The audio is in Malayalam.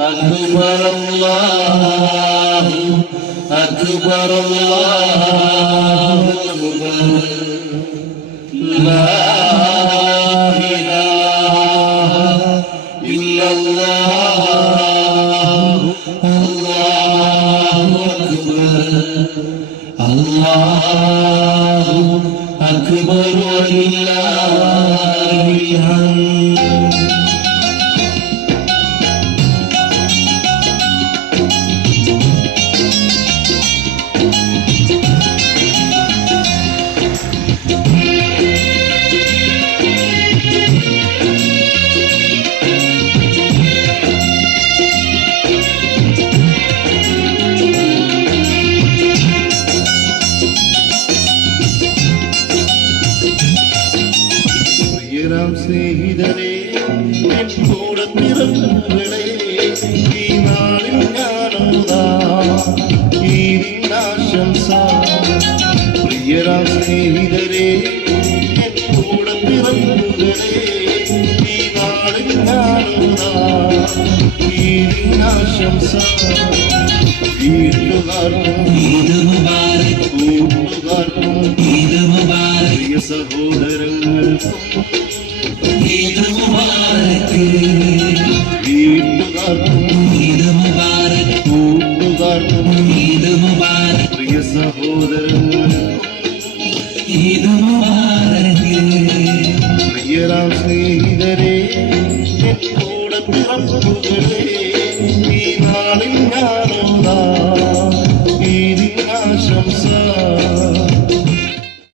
أكبر الله أكبر الله أكبر لا إله إلا الله الله أكبر الله أكبر ولله الحمد സ്നേഹിതരെ കൂടെ പിറന്നവളെ ഈ നാളിൽ ഞാനുദാശംസ പ്രിയരാം സ്നേഹിതരെ കൂടെ പിറന്നവളെ ഈ നാളിൽ ഞാനുദാശംസ വീട്ടുകാർക്കും കൂട്ടുകാർക്കും പ്രിയ സഹോദരങ്ങൾക്കും